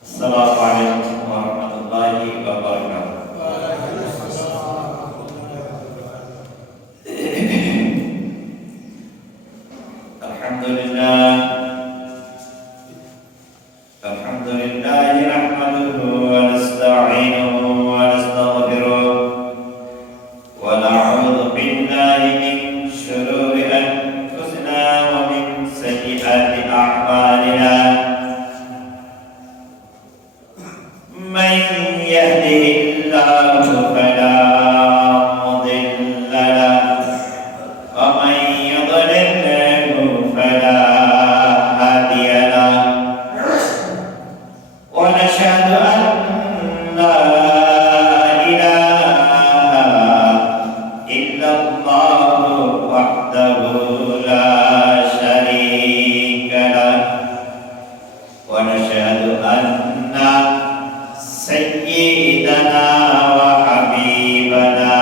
Assalamualaikum warahmatullahi wabarakatuh. Alhamdulillah, alhamdulillah nahmaduhu wa nasta'inuhu wa nastaghfiruh wa na'udzu billahi min shururi anfusina wa min sayyiati a'malina. من يهده الله فلا مضل له ومن يضلل فلا هادي له ونشهد أن لا إله إلا الله وحده لا شريك له ونشهد أن سيدنا وحبيبنا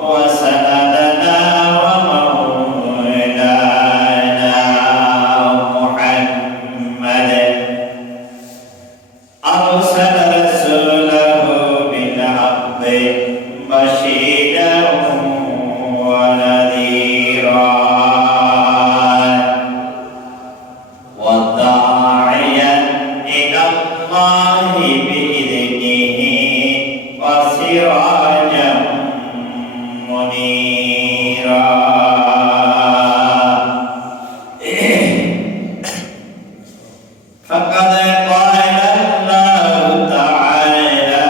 وسندنا ومولانا محمد أرسل رسوله بالحق بشيرا ونذيرا وداعيا إلى الله وسراجا منيرا فقد قال الله تعالى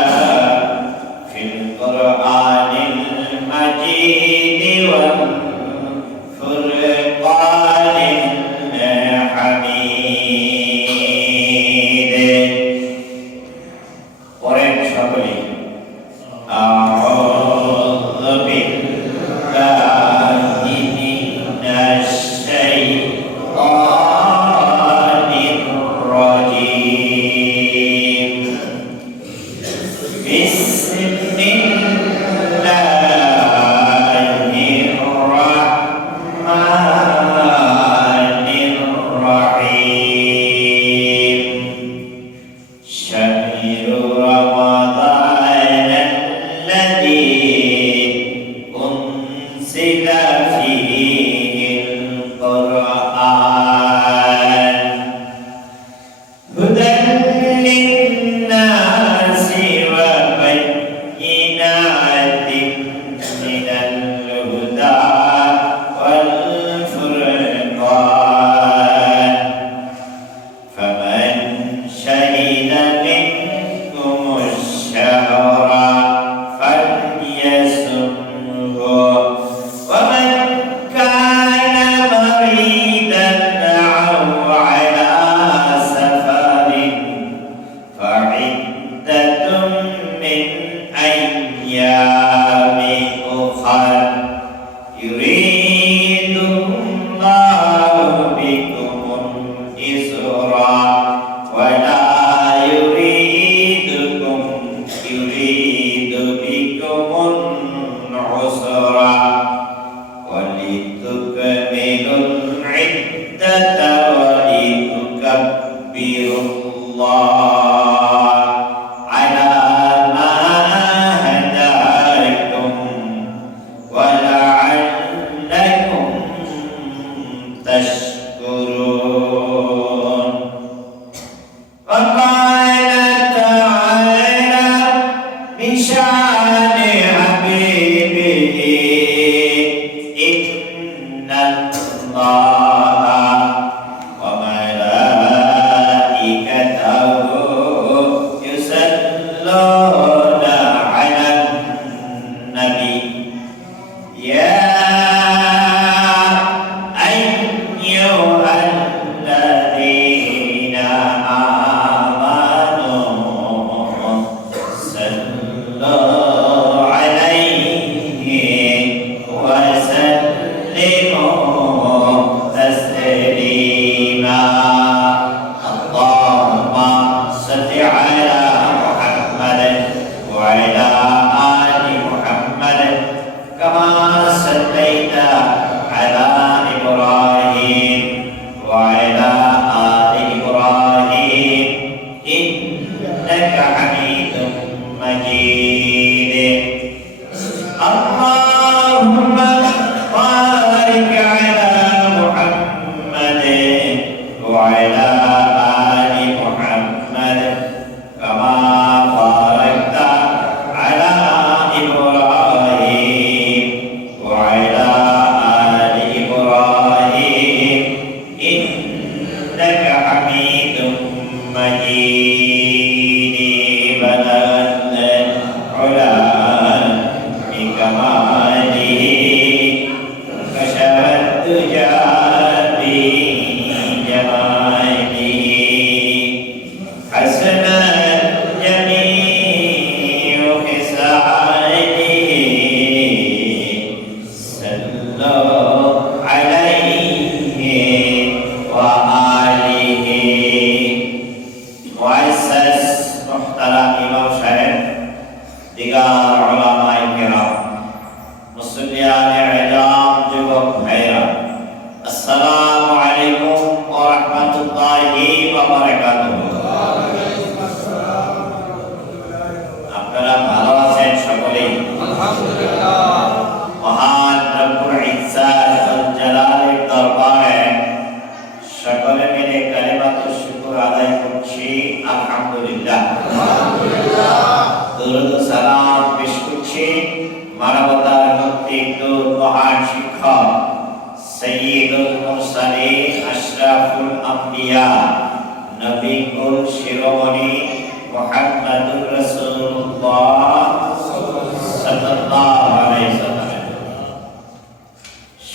في القرآن المجيد والفرقان الحميد قرآن شكري أعوذ بالله من الشيطان الرجيم بسم الله الرحمن الرحيم شهر رمضان أنزل فيه القرآن هدى للناس وبينات من الهدى والفرقان فمن شهد منكم الشهر فليصمه ومن كان مريضا أو على سفر فعدة من أيام أخر يريد الله بكم اليسر ولا يريد بكم العسر ولتكملوا العدة ولتكبروا الله على ما هداكم ولعلكم تشكرون وقال تعالى بشأن حبيبه إن الله وملائكته يصلون على النبي يا أيها الذين آمنوا صلوا عليه وسلموا تسليما اللهم صل على محمد وعلى آل محمد كما صليت على إبراهيم وعلى آل إبراهيم إنك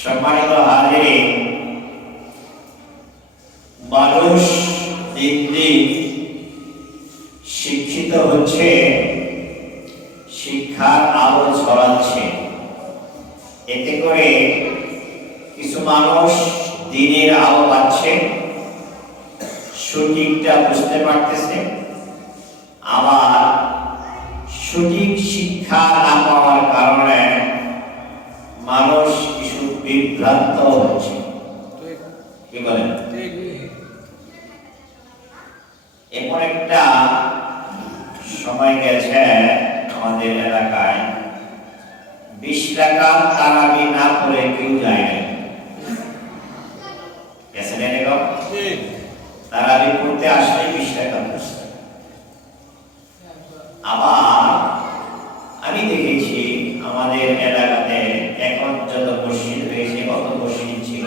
সম্মানিত হাজিরিন, মানুষ দিন দিন শিক্ষিত হচ্ছে, শিক্ষার আলো ছড়াচ্ছে। এতে করে কিছু মানুষ দিনের আলো পাচ্ছে, সঠিকটা বুঝতে পারতেছে, আবার সঠিক শিক্ষা না পাওয়ার কারণে মানুষ কিছু বিভ্রান্ত হচ্ছে। কি বলেন? এমন একটা সময় গেছে আমাদের এলাকায় 20 টাকা তারাবি না পড়ে কেউ যায় না। গেছে না এরকম? তারাবি পড়তে আসলে 20 টাকা পড়ছে। আবার আমি দেখেছি আমাদের এলাকাতে এখন যত মসজিদ হয়েছে কত মসজিদ ছিল,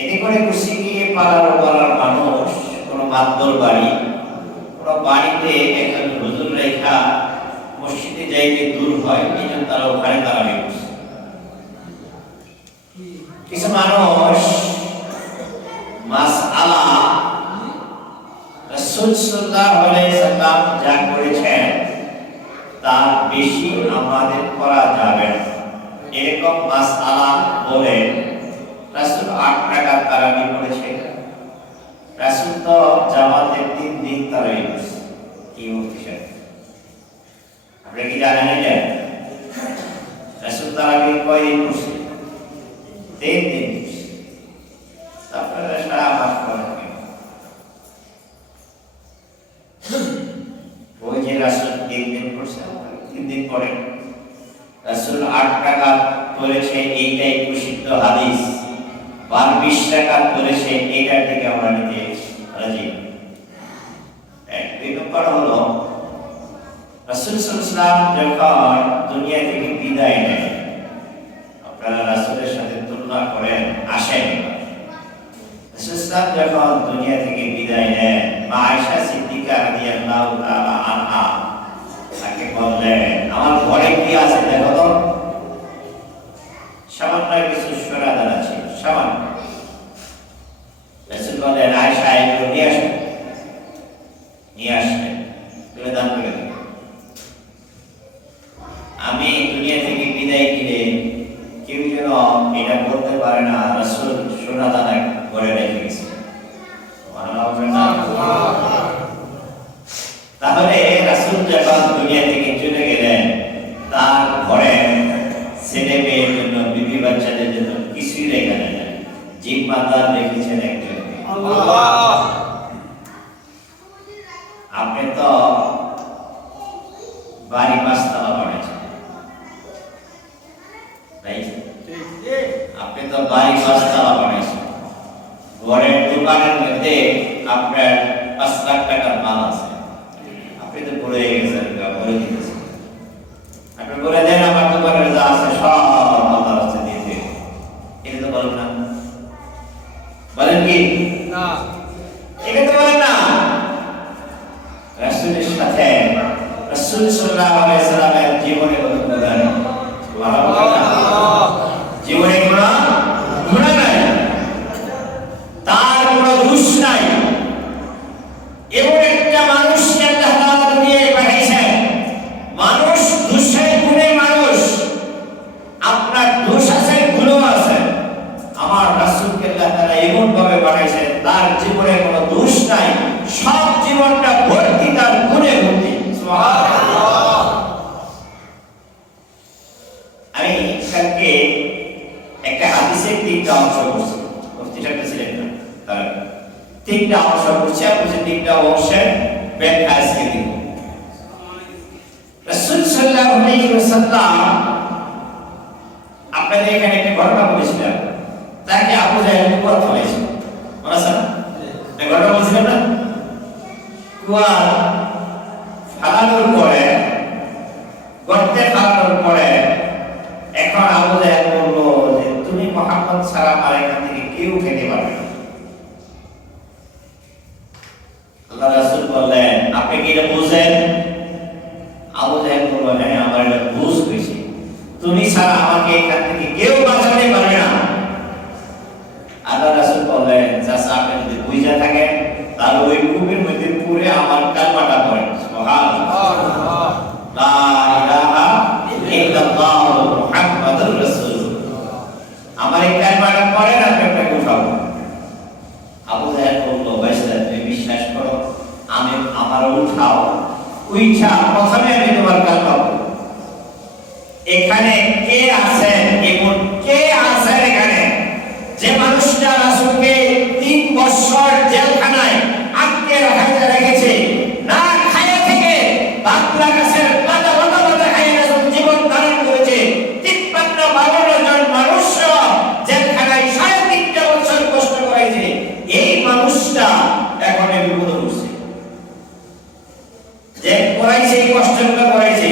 এতে করে খুশি গিয়ে পাড়ার মানুষ কোনো মাতবর বাড়ি, কোনো বাড়িতে একজন হুজুর রেখা মসজিদে যাইতে দূর হয়, এই জন্য তারা ওখানে তারাবি করছে। কিছু মানুষ মাসআলা রাসূল সাল্লাল্লাহু আলাইহি সাল্লাম যা করেছেন তার বেশি আমাদের করা যাবে না, এরকম মাসআলা বলে রাসূল 8 টাকা তারাবি করেছে। রাসূল তো জামাতে 3 দিন তারাবি করেছে। কি বলছেন আপনি? কি জানেন না রাসূল তারাবি কয়দিন করেছে? 3 দিন। তারপরে সারা মাস করে ওই যে রাসূল 3 দিন করছে, 3 দিন পরে রাসূল 8 টাকা করেছে, এইটাই প্রসিদ্ধ হাদিস। 20 টাকা করেছে, এইটার থেকে আমরা নিতে রাজি। দুই নম্বর হলো রাসূল সাল্লাল্লাহু আলাইহি ওয়াসাল্লাম যখন দুনিয়া থেকে বিদায় নেন, আপনারা রাসূলের সাথে তুলনা করেন, আসেন। রাসূল সাল্লাল্লাহু আলাইহি ওয়াসাল্লাম যখন দুনিয়া থেকে বিদায় নেন, মা আয়েশা সিদ্দিকা রাদিয়াল্লাহু তাআলা আনহা তাকে বললেন, আমার ঘরে কি আছে দেখো তো। সামান্য কিছু সোনাদার আছে, সামান্য। রাসূল বললেন, আয়েশা এগুলো নিয়ে আসো। নিয়ে আসলেন, তুলে দান করে দিলেন। আমি দুনিয়া থেকে বিদায় নিলে কেউ যেন এটা বলতে পারে না রাসূল সোনাদানা ঘরে রেখে গেছে। তাহলে রাসূল যখন দুনিয়া থেকে চলে গেলেন, তার ঘরে ছেলে মেয়ের জন্য, বিবি বাচ্চাদের জন্য কিছুই রেখে দেন না, জিম্মাদার রেখেছেন একজন। আপনি তো বাড়ি 5 তলা বানিয়েছেন, আপনি তো বাড়ি 5 তলা বানিয়েছেন, ঘরের দোকানের মধ্যে আপনার 5 লাখ টাকার মাল আছে, আপনি তো বলে গেছেন, বলে দিতেছেন। আপনি বলে দেন আমার দোকানের যা আছে সব আল্লাহর কাছে দিয়ে দেন, এটা তো বলেন না। বলেন কি না? এটা তো বলেন না। রাসূলের সাথে রাসূল সাল্লাল্লাহু আলাইহি সাল্লামের জীবনে কোনো তুলনা নেই। সুবহানাল্লাহ। জীবনে কোনো সব জীবনটা ভর্তি তার গুণে ভর্তি। সুবহানাল্লাহ। আমি কালকে একটা হাদিসের 3টা অংশ পড়ছি, প্রতিটা ছিলেন না তার 3টা অংশ পড়ছি, আপনি 3টা অংশের ব্যাখ্যা আজকে দিব। রাসূল সাল্লাল্লাহু আলাইহি ওয়াসাল্লাম আপনাদের এখানে একটা ঘটনা বলেছিলেন, তাকে আবু জাহেল কুয়া ফেলেছিল, মনে আছে না? এই ঘটনা বলেছিলেন না? কুয়া ফালানোর পরে, গর্তে ফালানোর পরে এখন আবু জাহেল বলল যে তুমি মুহাম্মদ ছাড়া আর এখান থেকে কেউ খেতে পারবে না। আল্লাহ রাসূল বললেন আপনি কি এটা বুঝেন? আবু জাহেল বলল হ্যাঁ আমার এটা বুঝ হয়েছে, তুমি ছাড়া আমাকে এখান থেকে কেউ বাঁচাতে পারবে না। আল্লাহ রাসূল বললেন চাচা আপনি যদি বুঝা থাকেন তাহলে ওই কূপের মধ্যে পুরে আমার কালমাটা পড়েন। সুবহানাল্লাহ। লা ইলাহা ইল্লাল্লাহ মুহাম্মাদুর রাসূলুল্লাহ। আমার এই কালমাটা পড়েন আপনি আপনাকে উঠাবো। আবু জাহেল বলল ভাইরা তুমি বিশ্বাস করো আমি আমার উঠাও, উঠা প্রথমে আমি তোমার কালমা পড়ব। এখানে কে আছেন, এমন কে আছেন এখানে যে মানুষটা রাসূলকে 3 বছর জেলখানায় আটকে রেখেছে, না খায় থেকে বাকলা গাছের পাতা খাইয়ে রাসূল জীবন ধারণ করেছে, 53-52 জন মানুষ জেলখানায় 3.5 বছর কষ্ট করেছে, এই মানুষটা এখন বিপদে পড়ছে। যে করাইছে এই কষ্টগুলো করাইছে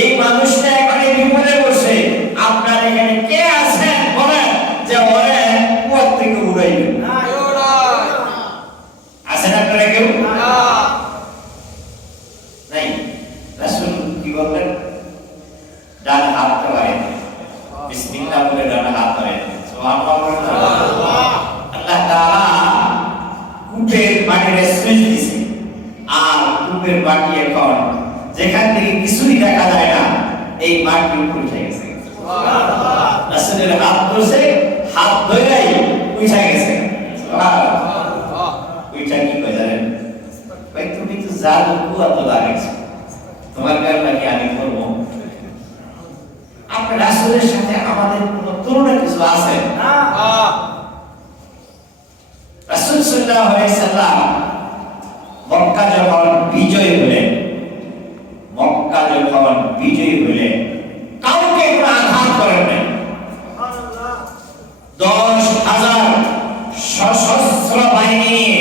এই মানুষটা এখন বিপদে পড়ছে। আপনার এখানে কে আছেন বলেন যে ওরে কুয়া থেকে উড়াইবেন? না কেউ নাই। আছেন আপনারা কেউ? না নাই। রাসূল কি বললেন? ডান হাত বাড়ায় বিসমিল্লাহ বলে ডান হাত বাড়ায় সুবহানাল্লাহ। আল্লাহ তাআলা কূপের পানির সুইচ দিয়েছে, আর কূপের পানি এখন যেখান থেকে কিছুই দেখা যায় না এই মাটি উপরে উঠে গেছে। সুবহানাল্লাহ। রাসূলের হাত ধরছে, হাত ধরেই উঠে গেছে। সুবহানাল্লাহ। উঠা কি কয় জানেন? ভাই তুমি তো জাদু কুয়া তো লাগাইছো, তোমার কারণে কি আমি করব? আপনার রাসূলের সাথে আমাদের কোনো তুলনা কিছু আছে না? রাসূল সাল্লাল্লাহু আলাইহি সাল্লাম মক্কা যখন বিজয় হলেন, মক্কা যখন বিজয় হলেন কাউকে কোনো আঘাত করেন নাই। 10,000 সশস্ত্র বাহিনী নিয়ে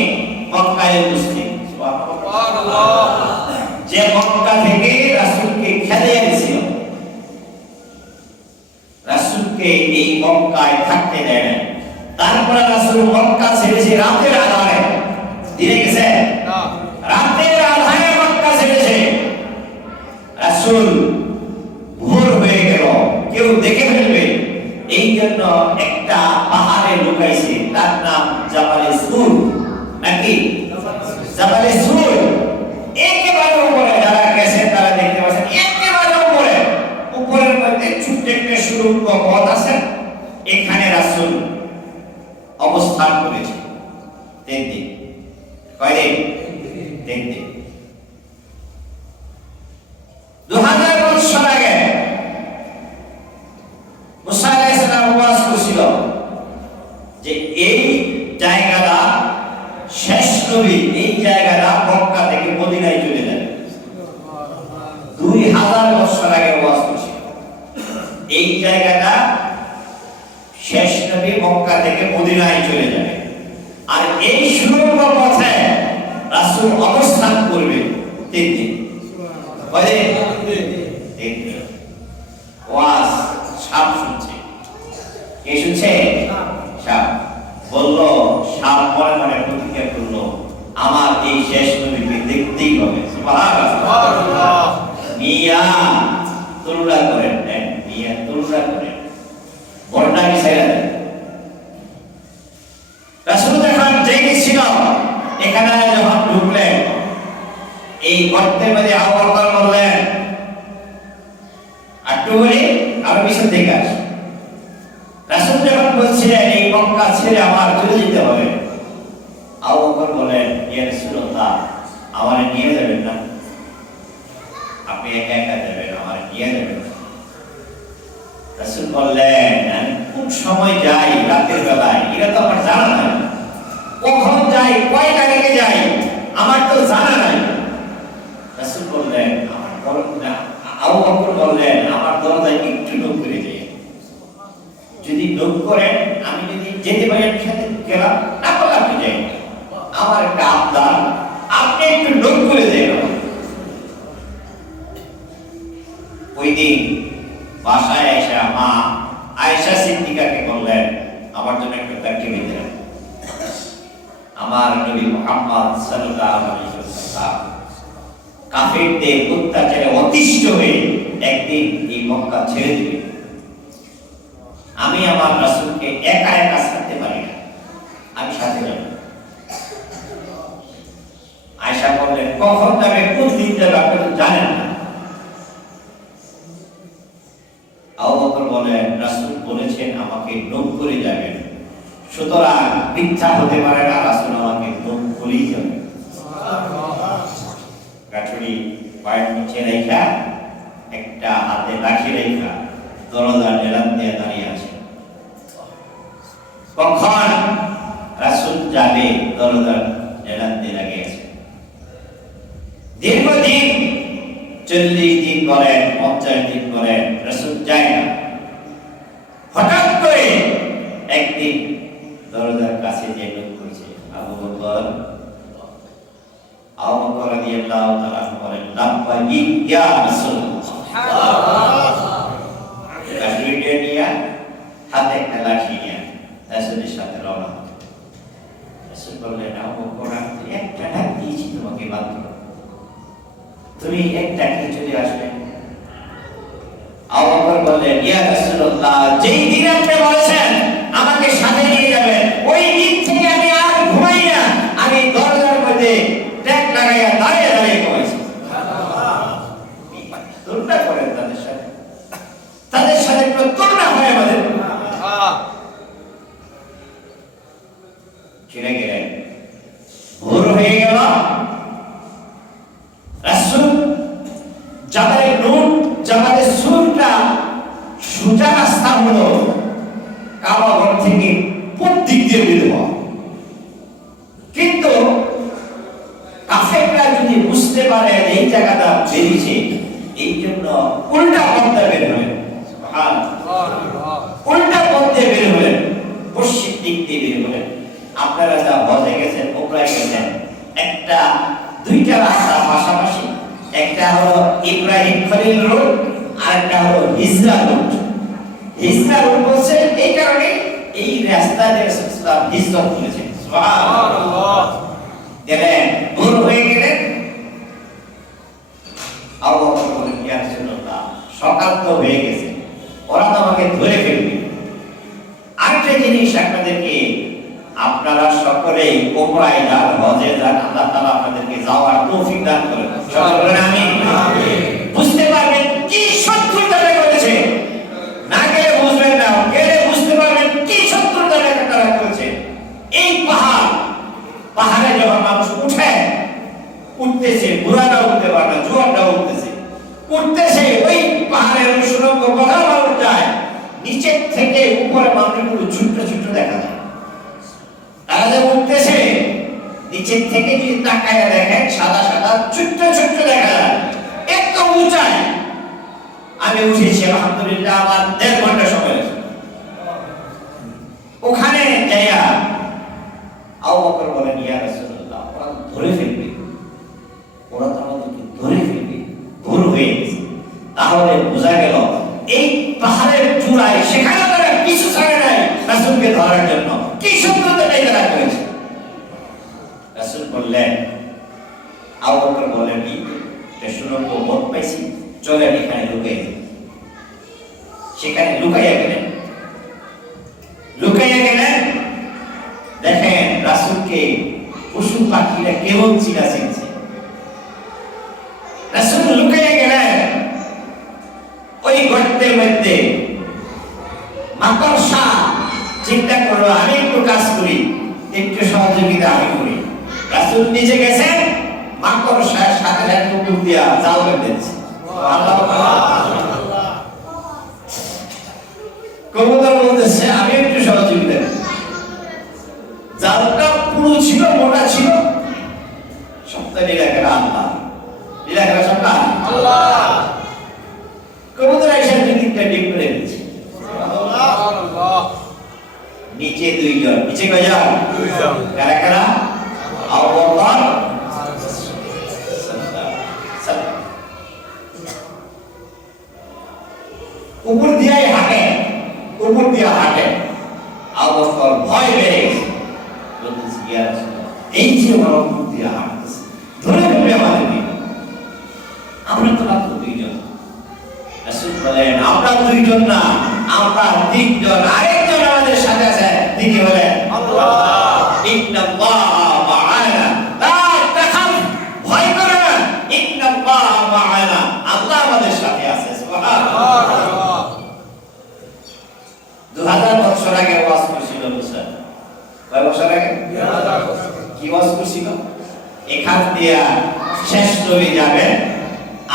মক্কায় উপস্থিত। সুবহানাল্লাহ। যে মক্কা থেকে রাসূলকে খেলে এনেছিল, রাসূলকে এই মক্কায় থাকতে দেয় না। তারপরে রাসূল মক্কা ছেড়েছে রাতের আধারে, দিনে গেছে না, রাতের আধারে মক্কা ছেড়েছে। রাসূল ভোর হয়ে গেল, কেউ দেখে ফেলবে, এই জন্য একটা পাহাড়ে লুকাইছে, তার নাম জাবালে সুর, নাকি জাবালে সুর। একেবারে উপরে যারা গেছেন তারা দেখতে পাচ্ছেন, একেবারে উপরে, উপরের মধ্যে ছোট্ট একটা সুড়ঙ্গ পথ আছে, এখানে রাসূল অবস্থান করেছে 3 দিন। কয়দিন? 3 দিন। 2000 বছর আগে মুসা আলাইহিস সালাম ওয়াজ করেছিল যে এই জায়গাটা শেষ নবী, এই জায়গাটা মক্কা থেকে মদিনায় চলে যাবে। 2000 বছর আগে ওয়াজ করেছিল এই জায়গাটা শেষ নবী মক্কা থেকে মদিনায় চলে যাবে, আর এই সুড়ঙ্গ পথে রাসূল অবস্থান করবে 3 দিন। কয়দিন? 3 দিন। ওয়াজ সাপ শুনছে। কে শুনছে? সাপ। বলল, সাপ মনে মনে প্রতিজ্ঞা করলো আমার এই শেষ নবীকে দেখতেই হবে। সুবহানাল্লাহ। মিয়া তুলনা করেন, মিয়া তুলনা করেন, বড়টা কি ছেড়ে দেন। রাসূল যখন জেগেছিল এখানে যখন ঢুকলেন, এই গর্তের মধ্যে আবু বকর বললেন একটু বলি আমি পিছন থেকে আসি। রাসূল যখন বলছিলেন এই মক্কা ছেড়ে আমার চলে যেতে হবে, আবু বকর বলেন, ইয়া রাসূলুল্লাহ, আমারে নিয়ে যাবেন না? আপনি একা একা যাবেন, আমারে নিয়ে যাবেন না? রাসূল বললেন, আমি কোন সময় যাই রাতের বেলায় এটা তো আমার জানা নাই, কখন যাই, কয় তারিখে যাই আমার তো জানা নাই। রাসূল বললেন, আমার দরজা, আবু বকর বললেন, আমার দরজায় একটু নক করে যাই, যদি নক করেন আমি যদি যেতে পারি আমি সাথে গেলাম, না বলে আপনি যাই, আমার একটা আবদার, আপনি একটু নক করে দেন। ওই দিন বাসায় আয়েশা, মা আয়েশা সিদ্দিকাকে বললেন, আমার জন্য একটা ফ্যাক্টরি দিলেন। আমার নবী মুহাম্মদ সাল্লাল্লাহু আলাইহি ওয়াসাল্লাম কাফিরদের অত্যাচারে অতিষ্ঠ হয়ে একদিন এই মক্কা ছেড়ে দিবে, আমি আমার রাসূলকে একা একা ছাড়তে পারি না, আমি সাথে যাব। আয়েশা বললেন, কখন যাবে, কোন দিন যাবে আপনি তো জানেন না। আবু বকর বলেন, রাসূল বলেছেন আমাকে নক করে যাবেন, সুতরাং মিথ্যা হতে পারে না, রাসূল আমাকে নক করেই যাবেন। গাঠুরি পায়ের নিচে রেখা, একটা হাতে লাঠি রেখা দরজার নেলাম দিয়ে দাঁড়িয়ে আছে। কখন রাসূল যাবে দরজার নেলাম দিয়ে লাগিয়ে আছে। দীর্ঘদিন 40 দিন করেন, 50 দিন করেন, রাসূল যায় না। হঠাৎ করে একদিন দরজার কাছে যে লোক করেছে, আবু বকর রাদিয়াল্লাহু তাআলা বলেন, লাব্বাইক ইয়া রাসূলুল্লাহ, সুবহানাল্লাহ। লাঠিটা নিয়ে, হাতে একটা লাঠি নিয়ে রাসূলের সাথে রওনা হলেন। রাসূল বললেন, আবু বকর, একটা ডাক দিয়েছি তোমাকে মাত্র, তুমি একটা কি চলে আসবে? আবু বকর বললেন, ইয়া রাসূলুল্লাহ, যেই দিন আপনি বলেছেন আমাকে সাথে নিয়ে যাবেন, ওই দিন থেকে আমি আর ঘুমাই না, আমি দরজার মধ্যে ট্যাগ লাগাইয়া দাঁড়িয়ে দাঁড়িয়ে ঘুমাইছি। সুবহানাল্লাহ। তুলনা করেন তাদের সাথে একটু তুলনা হয় আমাদের। ছিঁড়ে গেলেন, ভোর হয়ে গেল। রাসূল জাবালে নূর, জাবালে সুরটা সোজা রাস্তা হলো কাবা ঘর থেকে পূব দিক দিয়ে বের হওয়া, কিন্তু কাফেররা যদি বুঝতে পারে এই জায়গাটা বেরিয়েছে, এই জন্য উল্টা পথে বের হলেন। সুবহানাল্লাহ। উল্টা পথে বের হলেন, পশ্চিম দিক দিয়ে বের হলেন। আপনারা যা হজে গেছেন, ওমরায় গেছেন, একটা দুইটা রাস্তা পাশাপাশি, একটা হলো ইব্রাহিম খলিল রোড, আর একটা হলো হিজরা রোড। হিজরা রোড বলছে এই কারণে, এই রাস্তা দিয়ে রাসূলুল্লাহ হিজরত করেছেন। সুবহানাল্লাহ। গেলেন, দূর হয়ে গেলেন। আবু বকর বলেন, ইয়া রাসূলুল্লাহ, সকাল তো হয়ে গেছে, ওরা তো আমাকে ধরে ফেলবে। আরেকটা জিনিস আপনাদেরকে, আপনারা সকলেই উমরায় যান, হজে যান, আল্লাহ তাআলা আপনাদেরকে যাওয়ার তৌফিক দান করেন। সকলে বলেন আমিন। বুঝতে পারবেন কি শত্রুতা করেছে, না গেলে বুঝবেন না, গেলে বুঝতে পারবেন কি শত্রুতা তারা করেছে। এই পাহাড়ে যখন মানুষ উঠতেছে, বুড়াটা উঠতে পারে না, জোয়ানটা উঠতেছে, ওই পাহাড়ের সুরঙ্গ কথা মানুষ যায়, নিচের থেকে উপরে মানুষগুলো ছোট্ট ছোট্ট দেখা যায়। তারা যে উঠতেছে, নিচের থেকে যদি তাকায় দেখেন, সাদা সাদা ছোট্ট ছোট্ট দেখা যায়, এত উঁচায়। আমি উঠেছি আলহামদুলিল্লাহ, আমার 1.5 ঘন্টা সময় আছে। ওখানে যাইয়া আবু বকর বলেন, ইয়া রাসূলুল্লাহ, ওরা ধরে ফেলবে, ওরা তো আমাদেরকে ধরে ফেলবে, ভোর হয়ে গেছে। তাহলে বোঝা গেল এই পাহাড়ের চূড়ায়, সেখানে তারা কিছু ছাড়ে নাই রাসূলকে ধরার জন্য। কি শত্রুতাটাই তারা করেছে। রাসূল বললেন, আবু বকর বলেন, এটা সুরঙ্গ মত পাইছি, চলেন এখানে লুকিয়ে যাই। সেখানে লুকাইয়া গেলেন। দেখেন রাসূলকে পশু পাখিরা কেমন চিনাচিনছে। রাসূল লুকাইয়া গেলেন ওই গর্তের মধ্যে। মাকড়সা চিন্তা করলো, আমি একটু কাজ করি, একটু সহযোগিতা আমি করি। রাসূল নিচে গেছেন, মাকড় সাথে সাথে উপর দিয়া জাল বেঁধে দিয়েছে। কবুতর বলতেছে আমি একটু সহযোগিতা করি। জালটা পুরো ছিল, মোটা ছিল, সবটা নিরাকার আল্লাহ, নিরাকার সবটা আল্লাহ। কবুতর এসে দুই তিনটা ডিম করে দিচ্ছে। নিচে দুইজন, নিচে কয়জন? দুইজন। কারা কারা? আবু বকর, উপর দিয়াই হাঁটে, উপর দিয়া হাঁটে। আবু বকর ভয় পেয়ে গেছে, বলতেছে ইয়া রাসূলুল্লাহ, এই যে ওরা উপর দিয়া হাঁটতেছে, ধরে ফেলবে আমাদেরকে, আমরা তো মাত্র দুইজন। রাসূল বলেন আমরা দুইজন না, আমরা তিনজন, আরেকজন আমাদের সাথে আছে, তিনি বলেন আল্লাহ। ইন্নাল্লাহা মা'ানা, লা তাখাফ, ভয় করো না, ইন্নাল্লাহা মা'ানা, আল্লাহ আমাদের সাথে আছে। সুবহানাল্লাহ। 2000 বছর আগে ওয়াজ করেছিল মুসা, কয় বছর আগে? 2000 বছর। কি ওয়াজ করেছিল? এখান দিয়া শেষ নবী যাবেন,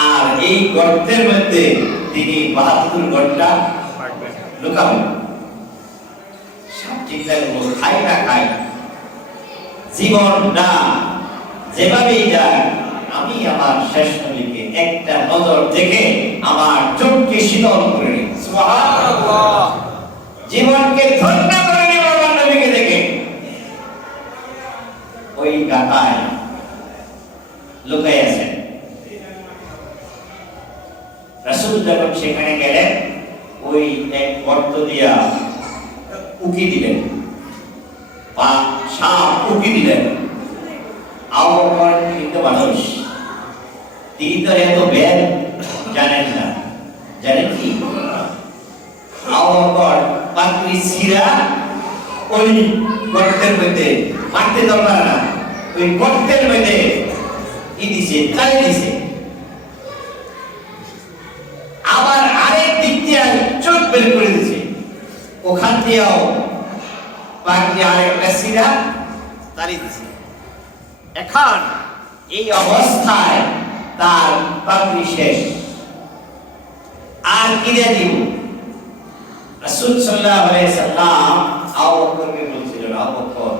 আর এই গর্তের মধ্যে তিনি 72 ঘন্টা লুকাবেন। সব চিন্তা করবো, খাই না খাই, জীবন না যেভাবেই যায়, আমি আমার শেষ নবীকে একটা নজর দেখে আমার চোখকে শীতল করে নিই। সুবহানাল্লাহ। জীবনকে ধন্য করে নিব আমার নবীকে দেখে। ওই গাতায় লুকাই আছেন। রাসূল যখন সেখানে গেলেন, ওই এক গর্ত দিয়া উকি দিলেন, বা সাপ উকি দিলেন। আবু বকর কিন্তু মানুষ, তিনি তো এত বেদ জানেন না, জানেন কি? আবু বকর পাকড়ি ছিঁড়া ওই গর্তের মধ্যে, মারতে দরকার না, ওই গর্তের মধ্যে কি দিছে, চালিয়ে দিছে। আবার আরেক দিক দিয়ে চোখ বের করে দিছে, ওখান দিয়েও পাকড়ি আরেকটা ছিঁড়া চালিয়ে দিছে। এখন এই অবস্থায় তার পাকড়ি শেষ, আর কি দিয়ে দিব? রাসূল সাল্লাল্লাহু আলাইহি সাল্লাম আবু বকরকে বলছিলেন, আবু বকর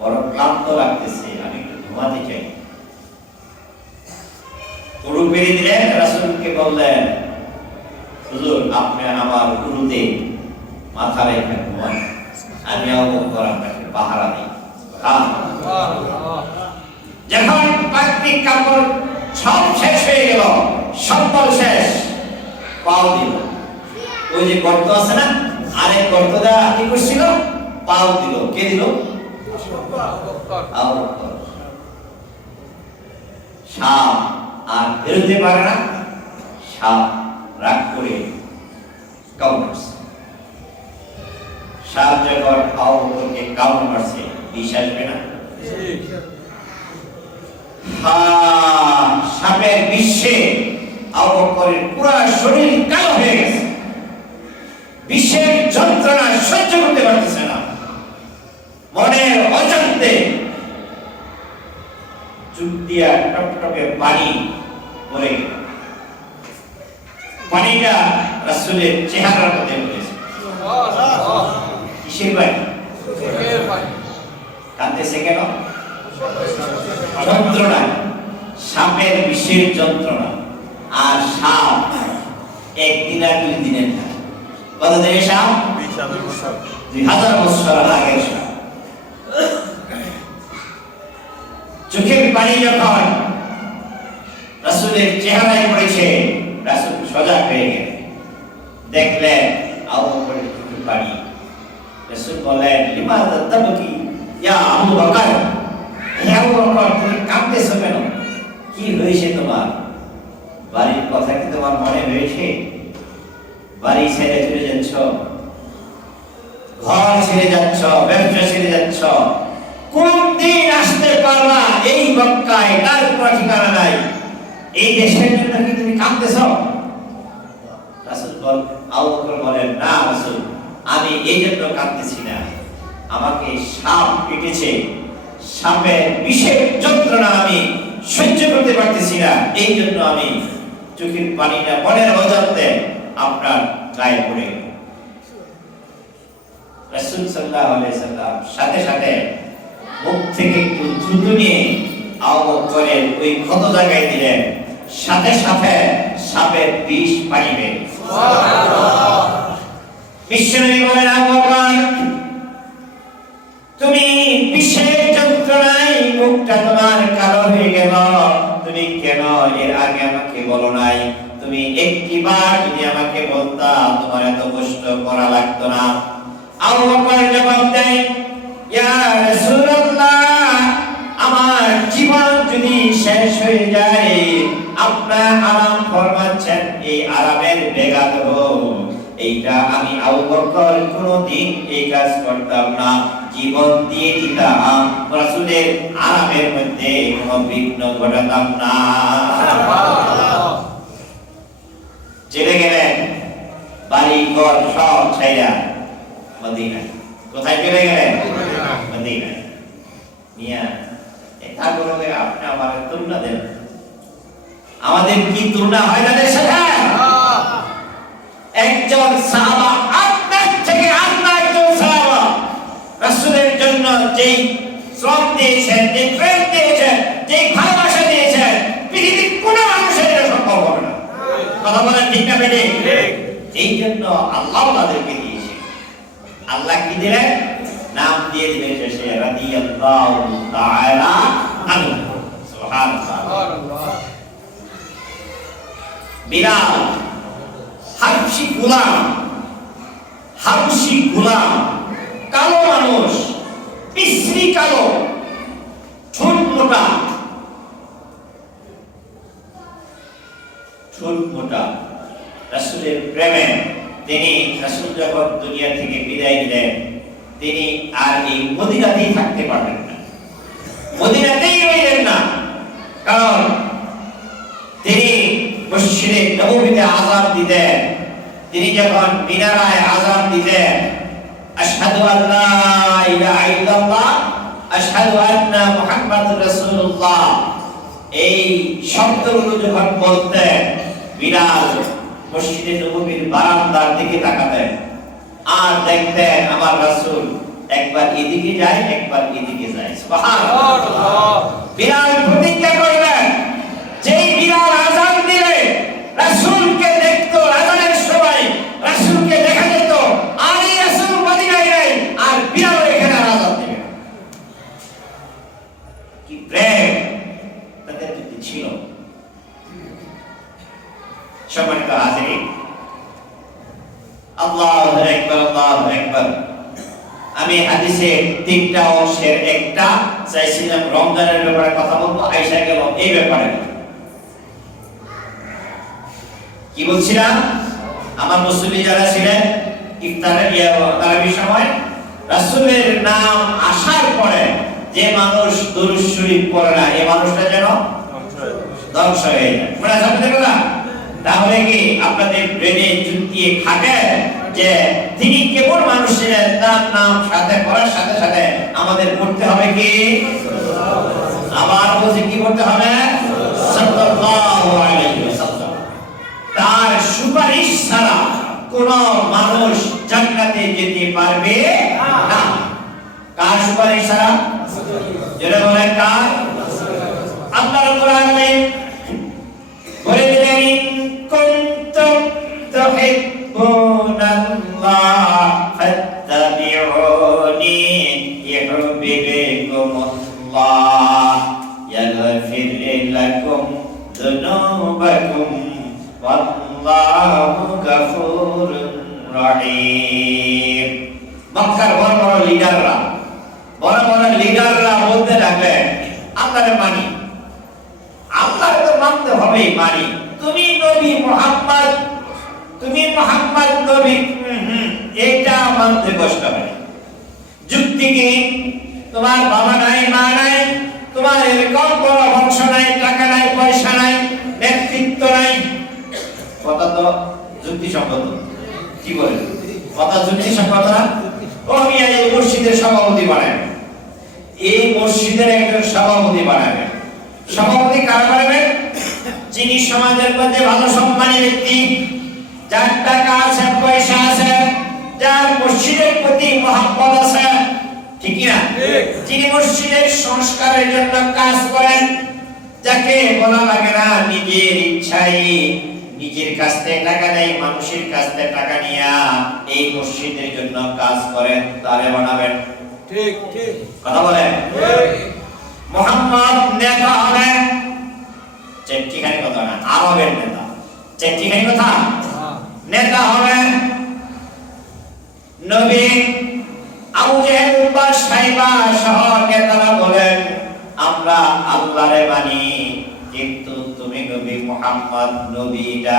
বড় ক্লান্ত লাগতেছে, আমি একটু ঘুমাতে চাই। উরু বেরিয়ে দিলেন, রাসূলকে বললেন হুজুর আপনি আমার উরুতে মাথা রেখে ঘুমান, আমি আবু বকর আপনাকে পাহারা দিই। যখন পাকড়ি কাপড় সব শেষ হয়ে গেল, সম্বল শেষ, পাও দিল, ওই যে গর্ত আছে না, আরেক গর্ত দেওয়া কি করছিল, পাও দিল। কে দিল? আবু বকর। সাপ আর বেরোতে পারে না, সাপ রাগ করে কামড় মারছে। সাপ যখন আবু বকরকে কামড় মারছে, বিষ আসবে না? সাপের বিষে আবু বকরের পুরো শরীর কালো হয়ে গেছে, বিষের যন্ত্রণা সহ্য করতে পারতেছে না। মনের অজান্তে চুপ দিয়া টপটপে পানি পড়ে গেল। পানিটা রাসূলের চেহারার মধ্যে পড়েছে। কিসের পানি? কাঁদতেছে কেন? যন্ত্রণা, সাপের বিষের যন্ত্রণা। আর সাপ একদিন আর 2 দিনের না, কত দিনের সাপ? 2000 বছর আগের সাপ। চোখের পানি যখন রাসূলের চেহারায় পড়েছে, রাসূল সজাগ হয়ে গেলেন, দেখলেন আবু বকরের চোখের পানি। রাসূল বলেন লিমাযা তাবকি ইয়া আবু বকর, হে আবু বকর তুমি কাঁদতেছো কেন? কি হয়েছে তোমার? বাড়ির কথা কি তোমার মনে হয়েছে? বাড়ি ছেড়ে চলে যাচ্ছ, ঘর ছেড়ে যাচ্ছ, ব্যবসা ছেড়ে যাচ্ছ, কোন দিন আসতে পারবা এই মক্কায়? তার কোনো ঠিকানা নাই। এই দেশের জন্য কি তুমি কাঁদতেছ? রাসূল বলেন, আবু বকর বলেন না রাসূল, আমি এই জন্য কাঁদতেছি না, আমাকে সাপ কেটেছে, সাপের বিষের যন্ত্রণা আমি সহ্য করতে পারতেছি না, এই জন্য আমি চোখের পানিটা মনের অজান্তে আপনার গায়ে পড়ে গেল। রাসূল সাল্লাল্লাহু আলাইহি সাল্লাম সাথে সাথে মুখ থেকে একটু থুতু নিয়ে আবু বকরের ওই ক্ষত জায়গায় দিলেন, সাথে সাথে সাপের বিষ পানি বের হলো। সুবহানাল্লাহ। বিশ্বনবী বলেন, আবু বকর তুমি বিষের যন্ত্রণায় মুখটা তোমার কালো হয়ে গেল, তুমি কেন এর আগে আমাকে বলো নাই? তুমি একটিবার যদি আমাকে বলতা তোমার এত কষ্ট করা লাগতো না। আবু বকর জবাব দেয়, ইয়া রাসূলুল্লাহ, আমার জীবন যদি শেষ হয়ে যায়, আপনার আরাম ফরমাচ্ছেন, এই আরামের ব্যাঘাত হোক, এইটা আমি আবু বকর কোনদিন এই কাজ করতাম না, জীবন দিয়ে দিতাম, রাসূলের আরামের মধ্যে কোনো বিঘ্ন ঘটাতাম না। চলে গেলেন বাড়ি ঘর সব ছাইরা মদিনা। কোথায় চলে গেলেন? মদিনা। মিয়া এটা করবে আপনি আমার তুলনা দেন, আমাদের কি তুলনা হয় তাদের সাথে? একজন সাহাবা আপনার থেকে আপনার একজন সাহাবা রাসূলের জন্য যেই শ্রম দিয়েছেন, যে প্রেম দিয়েছেন, যে ভালোবাসা দিয়েছেন, পৃথিবীর কোনো মানুষের এটা সম্ভব হবে না। কথা বলেন ঠিক না বেঠিক? এই জন্য আল্লাহ তাদেরকে দিয়েছে। আল্লাহ কি দিলেন? নাম দিয়ে দিলেন শেষে রাদিয়াল্লাহু তাআলা আনহু। সুবহানাল্লাহ। বিলাল হাবশী গোলাম, কালো মানুষ, বিশ্রী কালো, ঠোঁট মোটা, রাসূলের প্রেমে তিনি রাসূল যখন দুনিয়া থেকে বিদায় নিলেন, তিনি আর এই মদিনাতেই থাকতে পারবেন না, মদিনাতেই রইলেন না। কারণ তিনি মসজিদে নববীতে আযান দিতেন, তিনি যখন মিনারায় আযান দিতেন, আশহাদু আল্লা ইলাহা ইল্লাল্লাহ আশহাদু আন্না মুহাম্মাদুর রাসূলুল্লাহ, এই শব্দগুলো যখন বলতেন, বিলাল মসজিদে নববীর বারান্দার দিকে তাকাতেন আর দেখতেন আমার রাসূল একবার এদিকে যায় একবার এদিকে যায়। সুবহানাল্লাহ। বিলাল প্রতিজ্ঞা করলেন, যেই বিলাল আযান দিলে রাসূলকে দেখতো, আযানের সময় রাসূলকে দেখা যেত, আর এই রাসূল মদিনায় নেই আর বিলাল এখানে আযান দিবে। কি প্রেম তাদের প্রতি ছিল। সম্মানিত হাজিরিন, আল্লাহু আকবার, আল্লাহু আকবার। আমি হাদিসে তিনটা অংশের একটা চাইছিলাম রমজানের ব্যাপারে কথা বলবো, আয়েশা গেল এই ব্যাপারে। কি বলছিলাম? আমার মুসল্লি যারা ছিলেন ইফতারের তারাবির সময় রাসূলের নাম আসার পরে যে মানুষ দুরূদ শরীফ পড়ে না, এই মানুষটা যেন ধ্বংস হয়ে যায়। মনে আছে না? তাহলে কি আপনাদের ব্রেনে যুক্তিয়ে খাটে যে তিনি কেবল মানুষ ছিলেন, তার নাম সাথে পড়ার সাথে সাথে আমাদের পড়তে হবে কি? আবার বলছি কি পড়তে হবে? সাল্লাল্লাহু আলাইহি ওয়াসাল্লাম। তার সুপারিশ ছাড়া কোন মানুষ জান্নাতে যেতে পারবে না। কার সুপারিশ ছাড়া? যারা বলেন কার? আল্লাহ রাব্বুল আলামিন বলে দিলেন, কুনতুম তুহিব্বুনাল্লাহ ফাত্তাবিউনি ইউহিব্বুকুমুল্লাহ ইয়াগফির লাকুম যুনুবাকুম ওয়াল্লাহু গফুরুর রহিম। মক্কার বড় বড় লিডাররা বলতে লাগলেন, আল্লাহরে মানি, আল্লাহরে তো মানতে হবেই, মানি। তুমি নবী মুহাম্মদ, তুমি মুহাম্মদ নবী, এটা মানতে কষ্ট হয়। যুক্তি কি? তোমার বাবা নাই, মা নাই, তোমার এরকম বড় বংশ নাই, টাকা নাই, পয়সা নাই, নেতৃত্ব নাই, কথা তো যুক্তিসঙ্গত। কি বলে কথা যুক্তিসঙ্গত না? ও মিয়া এই মসজিদের সভাপতি বানায়, এই মসজিদের একজন সভাপতি বানাবেন। সভাপতি কারা বানাবেন? যিনি সমাজের মধ্যে ভালো সম্মানী ব্যক্তি, যার টাকা আছে, পয়সা আছে, যার মসজিদের প্রতি মহব্বত আছে, ঠিক না? যিনি মসজিদের সংস্কারের জন্য কাজ করেন, যাকে বলা লাগে না নিজের ইচ্ছায় নিজের কাছ থেকে টাকা নেই, মানুষের কাছ থেকে টাকা নিয়া এই মসজিদের জন্য কাজ করেন, তারে বানাবেন। ঠিক ঠিক কথা বলেন। মোহাম্মদ নেতা হবে, চেট্টিখানি কথা না, আরবের নেতা, চেট্টিখানি কথা, নেতা হবে। নবী আবু জেহেল বা সাইবা সহ নেতারা বলেন আমরা আল্লাহরে মানি, কিন্তু তুমি নবী মুহাম্মদ নবীটা।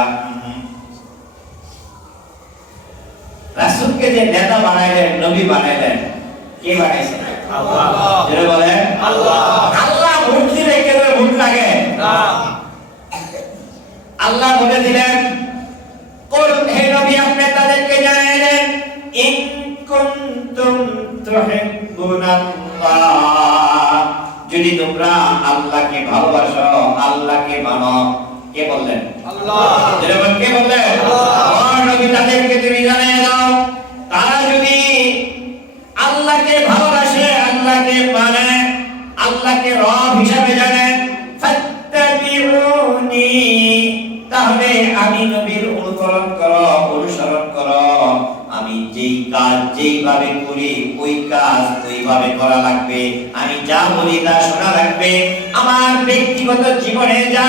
রাসূলকে যে নেতা বানাইলেন, নবী বানাইলেন, কে বানাইছেন? আল্লাহ। জোরে বলেন আল্লাহ। আল্লাহ ভোট দিলে কেন ভোট লাগে না? আল্লাহ বলে দিলেন, কুল হে নবী আপনি তাদেরকে জানিয়ে দেন, ইন কুনতুম তুহিব্বুনাল্লাহ, যদি তোমরা আল্লাহকে ভালোবাসো, আল্লাহকে মানো। কে বললেন? আল্লাহ। জোরে বলেন কে বললেন? আল্লাহ। ও নবী তাদেরকে তুমি জানিয়ে দাও, তারা যদি আল্লাহকে ভালোবাসে, আল্লাহকে মানে, আল্লাহকে রব হিসাবে জানে, ফাত্তাবিউনি, তাহলে আমি নবীর অনুকরণ করো, অনুসরণ করো। আমি যেই কাজ যেইভাবে করি ওই কাজ ওইভাবে করা লাগবে, আমি যা বলি তা শোনা লাগবে। আমার ব্যক্তিগত জীবনে যা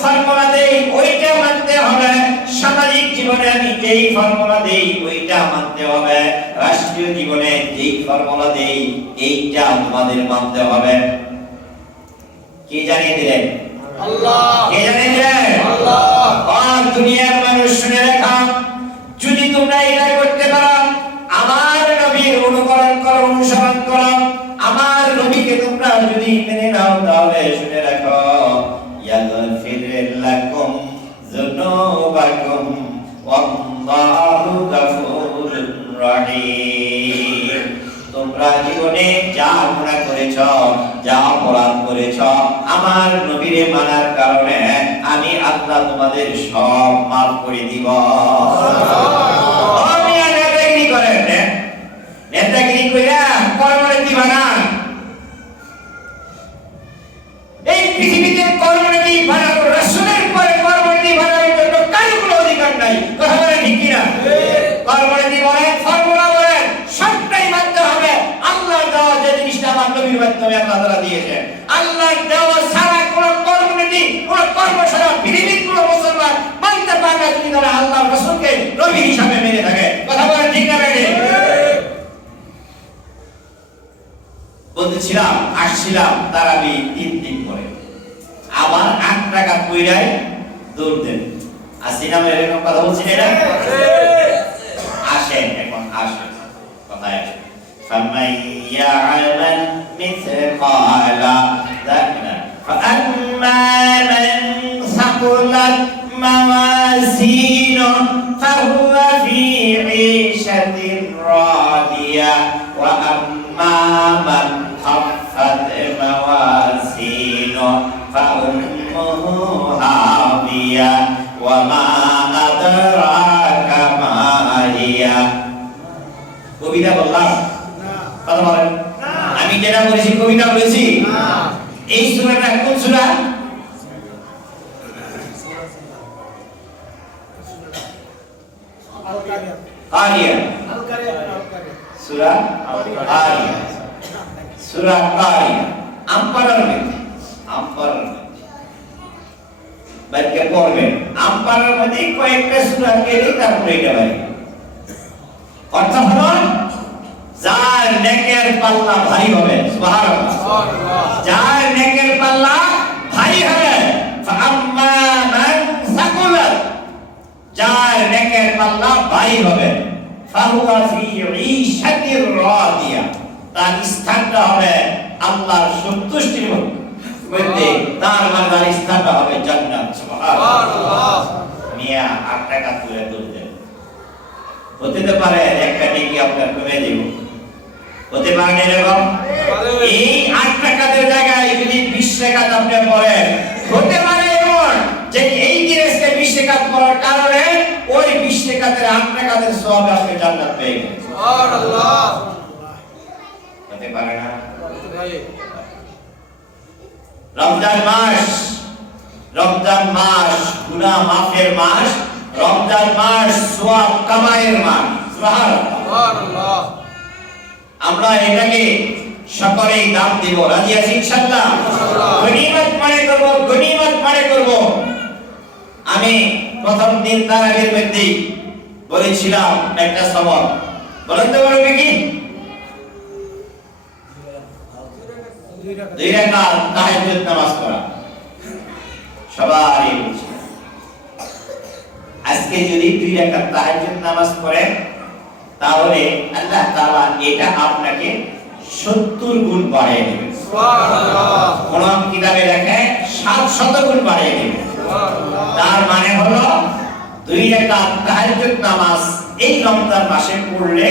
ফর্মুলা দেই ওইটা মানতে হবে, সামাজিক জীবনে আমি যেই ফর্মুলা দেই ওইটা মানতে হবে, রাষ্ট্রীয় জীবনে যেই ফর্মুলা দেই এইটা তোমাদের মানতে হবে। কে জানিয়ে দিলেন? আল্লাহ। কে জানিয়ে দিলেন? আল্লাহ। আর দুনিয়ার মানুষ শুনে রাখো, যদি তোমরা এটা করতে পারো, আমার নবীর অনুকরণ করো, অনুসরণ করো, আমার নবীকে তোমরা যদি মেনে নাও, তাহলে শুনে রাখো, ইয়াগফির লাকুম যুনুবাকুম ওয়াল্লাহু গফুরুর রহিম। তোমরা জীবনে যা গুনাহ করেছো, যা অপরাধ করেছো, আমার নবীরে মানার কারণে আমি আল্লাহ তোমাদের সব মাফ করে দিব। আমি নেতাগিরি করেন, নেতাগিরি কইরা কর্মনীতি বানান। এই পৃথিবীতে কর্মনীতি বানানোর, রাসূলের পরে কর্মনীতি বানানোর জন্য কারো কোনো অধিকার নাই। কথা বলেন ঠিক কিনা? কর্মনীতি বলেন, ফর্মুলা বলেন, সবটাই মানতে হবে। আল্লাহ দেওয়া যে জিনিসটা আমার নবীর মাধ্যমে আল্লাহ তাআলা দিয়েছেন, আল্লাহ দেওয়া ছাড়া কোন কর্মনীতি, কোন কর্মশালা পৃথিবীর কোন মুসলমান মানতে পারে না, যদি তারা আল্লাহর রাসূলকে নবী হিসাবে মেনে থাকে। কথা বলেন ঠিক না বেঠিক? বলতেছিলাম, আসছিলাম তারাবি 3 দিন পরে, আবার 8 টাকা কইরাই দৌড় দেন। আসিলাম এরকম কথা বলছি না? আসেন এখন আসেন, কথায় আসেন। فَمَن يَعْمَلْ مِثْقَالَ ذَرَّةٍ فَأَمَّا مَنْ ثَقُلَتْ مَوَازِينُهُ فَهُوَ فِي عِيشَةٍ رَاضِيَةٍ وَأَمَّا مَنْ خَفَّتْ مَوَازِينُهُ فَأُمُّهُ هَاوِيَةٌ وَمَا أَدْرَاكَ مَا هِيَ। কবিতা বললাম? কথা বলেন। আমি যেটা বলেছি কবিতা বলেছি? এই সূরাটা কোন সূরা? আল-কারিয়া। সূরা আল-কারিয়া, সূরা আল-কারিয়া। আমপারার মধ্যে, আমপারার মধ্যে বাইকে পড়বেন, আমপারার মধ্যে কয়েকটা সূরা গেলে তারপরে এটা বাইরে। অর্থ হলো যার নেকের পাল্লা ভারী হবে, সুবহানাল্লাহ, যার নেকের পাল্লা ভারী হবে, ফাআম্মা মান সাকুলাত, যার নেকের পাল্লা ভারী হবে, ফাহুয়া ফি ঈশাতির রাদিয়া, তার স্থানটা হবে আল্লাহর সন্তুষ্টির মধ্যে, তার মানদার স্থানটা হবে জান্নাত। সুবহানাল্লাহ। মিয়া 8 টাকা তুলে তুলতেন, হতে পারে একটা নেকি আপনার কমে দিব, হতে পারে এরকম? এই 8 রাকাতের জায়গায় যদি 20 রাকাত আপনি পড়েন, হতে পারে এমন যে এই জিনিসকে 20 রাকাত পড়ার কারণে ওই 20 রাকাতের 8 রাকাতের সওয়াব আপনি জান্নাত পেয়ে গেলেন। সুবহানাল্লাহ। হতে পারে না? রমজান মাস গুনাহ মাফের মাস, রমজান মাস সওয়াব কামাইয়ের মাস। সুবহানাল্লাহ। আমরা এটাকে সকলেই দাম দিব, রাজি আছি ইনশাআল্লাহ? গনিমত মনে করব। আমি প্রথম দিন তারাবির মধ্যে বলেছিলাম একটা সওয়াব, বলেন তো বলবে কি? 2 রাকাত তাহাজ্জুদ নামাজ পড়া সবারই বলছে। আজকে যদি 2 রাকাত তাহাজ্জুদ নামাজ পড়েন তাহলে আল্লাহ তাআলা এটা আপনাকে 70 গুণ বাড়িয়ে দেবেন। সুবহানাল্লাহ। কোরআন কিতাবে লেখা 700 গুণ বাড়িয়ে দেবেন। সুবহানাল্লাহ। তার মানে হলো 2 রাকাত তাহাজ্জুদ নামাজ এই রমজান মাসে পড়লে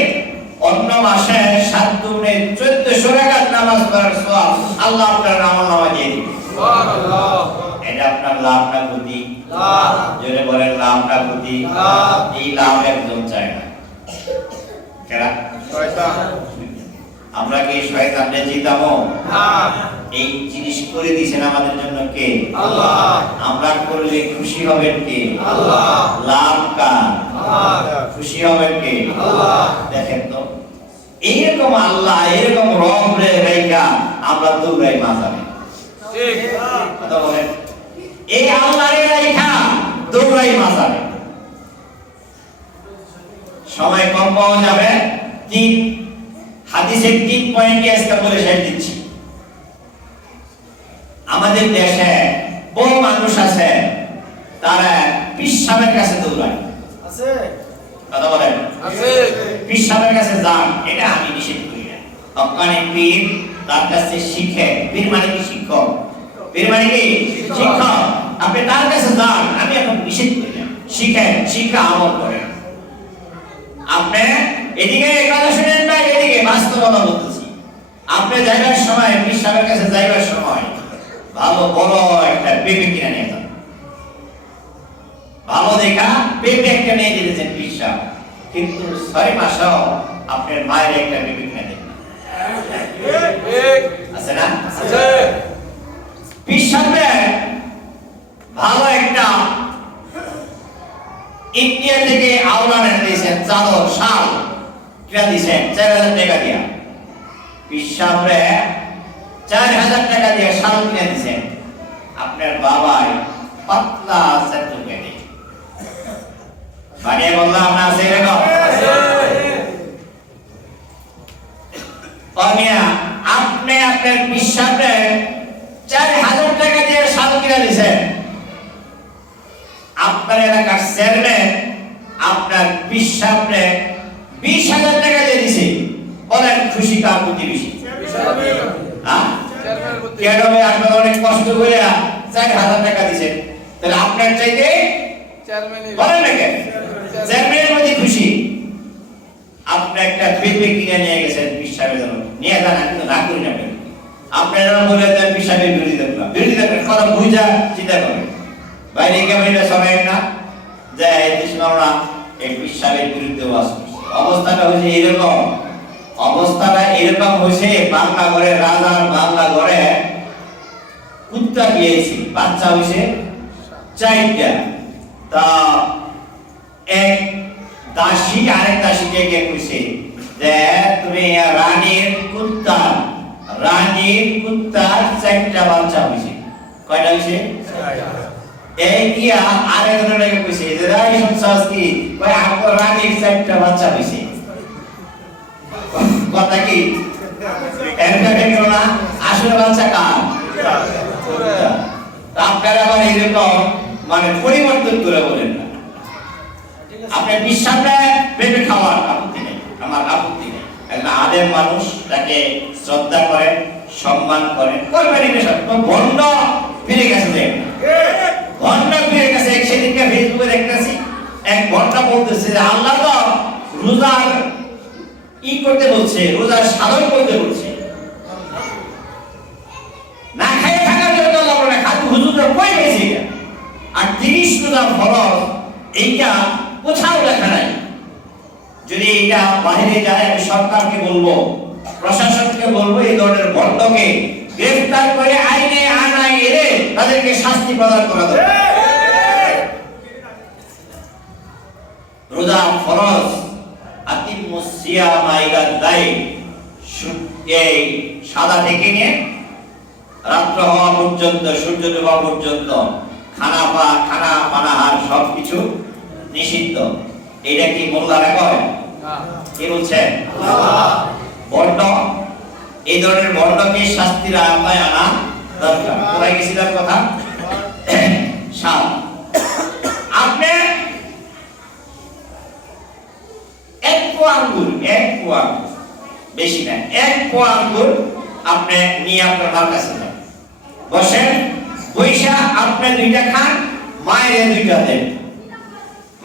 অন্য মাসে 7 গুণে 1400 রাকাত নামাজ পড়ার সওয়াব আল্লাহ আপনার আমলনামায় দিয়ে দিবেন। সুবহানাল্লাহ। এটা আপনার লাভ না ক্ষতি? লাভ। জোরে বলেন লাভ না ক্ষতি? লাভ। এই লাভ একদম চায় না। কেরা? শয়তান। আমরা কি শয়তানকে জিতাবো? না। এই জিনিস করে দিয়েছেন আমাদের জন্য কে? আল্লাহ। আমরা করলে খুশি হবেন কে? আল্লাহ। লাভ কার? আল্লাহ। খুশি হবেন কে? আল্লাহ। দেখেন তো এইরকম আল্লাহ, এরকম রব রে রেখা আমরা দৌড়াই মাঝারে। ঠিক কথা বলেন। এই আল্লাহর রেখা দৌড়াই মাঝারে। সময় কম পাওয়া যাবে, 3 হাদিসের 3 পয়েন্ট আজকে বলে শেষ দিচ্ছি। আমাদের দেশে বহু মানুষ আছে তারা পীর সাহেবের কাছে দৌড়ায়। আছে? কথা বলেন। আছে। পীর সাহেবের কাছে যান, এটা আমি নিষেধ করি না। ওখানে পীর তার কাছে শিখে। পীর মানে কি? শিক্ষক। পীর মানে কি? শিক্ষক। আপনি তার কাছে যান, আমি এখন নিষেধ করি না। শিখেন, শিক্ষা আমল করেন। আপনি এদিকে কথা শুনেন না, এদিকে বাস্তবতা বলতেছি। আপনি যাইবার সময়, পীর সাহেবের কাছে যাইবার সময় ভালো বড় একটা পেঁপে কিনে নিয়ে যান। ভালো দেখা পেঁপে একটা নিয়ে যেতেছেন পীর সাহেব, কিন্তু 6 মাসও আপনার মায়ের একটা পেঁপে কিনে দেন। আছে না? আছে। পীর সাহেব ভালো একটা ইন্ডিয়া থেকে আওলা এনে দিয়েছেন, চাদর শাল কিনা দিয়েছেন 4000 টাকা দিয়া। পীর সাহেব 4000 টাকা দিয়ে শাল কিনে দিয়েছেন। আপনার বাবাই পাতলা সেট কিনে বানিয়ে বললাম না? আছে এরকম? আপনি আপনার পীর সাহেব 4000 টাকা দিয়ে শাল কিনে দিয়েছেন। আপনার এলাকার চেয়ারম্যান আপনার পীর সাহেবকে 20000 টাকা দিয়ে দিয়েছে। বলেন খুশি কার প্রতি বেশি? কেন ভাই আপনারা অনেক কষ্ট করে 4000 টাকা দিয়েছেন, তাহলে আপনার চাইতে বলেন না কেন চেয়ারম্যানের প্রতি খুশি? আপনি একটা পেঁপে কিনে নিয়ে গেছেন পীর সাহেবের জন্য, নিয়ে যান, কিন্তু না করি না। আপনারা বলে দেন পীর সাহেবের বিরোধিতা করেন, কথা বুঝা চিন্তা করেন। বাইরে ক্যামেরা সবাই না যে কৃষ্ণরা এই পীর সাহেবের বিরুদ্ধে অবস্থাটা হয়েছে এরকম। অবস্থাটা এরকম হয়েছে, বাংলা ঘরে রাজার বাংলা ঘরে কুত্তা গিয়েছে, বাচ্চা হয়েছে 4টা। তা এক দাসী আরেক দাসীকে গিয়ে কইছে যে তুমি রানীর কুত্তার 4টা বাচ্চা হয়েছে। কয়টা হয়েছে? এই গিয়া আরেকজনের কইছে যে রাই সংসার কি কই আপনার রানীর 4টা বাচ্চা হয়েছে। কথা কি একটা কেন না? আসলে বাচ্চা কার? আপনারা আবার এরকম মানে পরিবর্তন করে বলেন না। আপনি বিশ্বাসে পেঁপে খাওয়ার আপত্তি নেই, আমার আপত্তি নেই। একটা আলেম মানুষ, তাকে শ্রদ্ধা করেন, সম্মান করেন, করবেন। এটা ভণ্ড ফিরে গেছে, ভণ্ড ফিরে গেছে। সেদিনকে ফেসবুকে দেখতেছি এক ভণ্ড বলতেছে যে আল্লাহ তো রোজার করতে বলছে, রোজার সাধন করতে বলছে। শব্দ কই হয়েছে এটা? আর 30 রোজা ফরজ এইটা কোথাও লেখা নাই। যদি এটা বাইরে যায় আমি সরকারকে বলবো, প্রশাসনকে বলবো, এই ধরনের বন্ধকে গ্রেফতার করে আইনে আনায় এনে তাদেরকে শাস্তি প্রদান করা দরকার। রোজা ফরজ, আতিমুস সিয়ামা ইলা লাইল, এই সাদা থেকে নিয়ে রাত্র হওয়া পর্যন্ত, সূর্য ডোবা পর্যন্ত খানা পানাহার সবকিছু নিষিদ্ধ। এটা কি মোল্লারা কয়? কে বলছেন? বর্ণ, এই ধরনের বর্ণকে শাস্তির আওতায় আনা দরকার। কোথায় গেছিলাম কথা? সাত, আপনি এক পোয়া আঙ্গুর, বেশি না, এক পোয়া আঙ্গুর আপনি নিয়ে আপনার মার কাছে যান, বসেন, পয়সা আপনি 2টা খান, মায়ের 2টা দেন,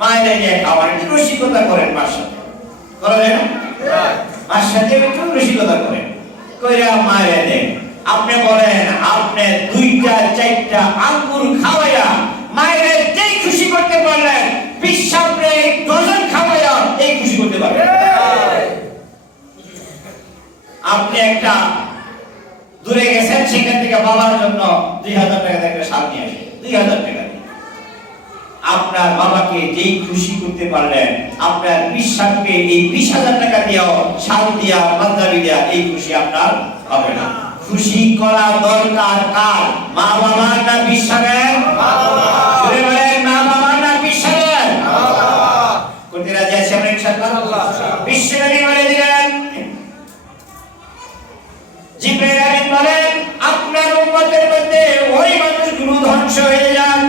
মায়ের যে খাবার একটু রসিকতা করেন, মার সাথে করা যায় না? মার সাথে একটু রসিকতা করেন, কইরা মায়ের দেন। আপনি বলেন আপনি 2টা 4টা আঙ্গুর খাওয়াইয়া মায়ের যেই খুশি করতে পারলেন, বিশ্বাসে 1 ডজন খাওয়াইয়া এই খুশি করতে পারবেন। আপনি একটা দূরে গেছেন, সেখান থেকে বাবার জন্য 2000 টাকা দিয়ে শাল নিয়ে আসেন, 2000 টাকা দিয়ে আপনার বাবাকে যেই খুশি করতে পারলেন, আপনার বিশ্বাসকে এই 20,000 টাকা দিয়েও শাল দিয়া, পাঞ্জাবি দিয়া এই খুশি আপনার হবে না। খুশি করা দরকার কার? মা বাবার না বিশ্বাসের? মা বাবার না বিশ্বাসের? করতে রাজি আছি আমরা ইনশাআল্লাহ। বিশ্বনবী বলে দিলেন, জিবরাইল আমিন বলেন, আপনার উম্মতের মধ্যে ওই মানুষগুলো ধ্বংস হয়ে যান,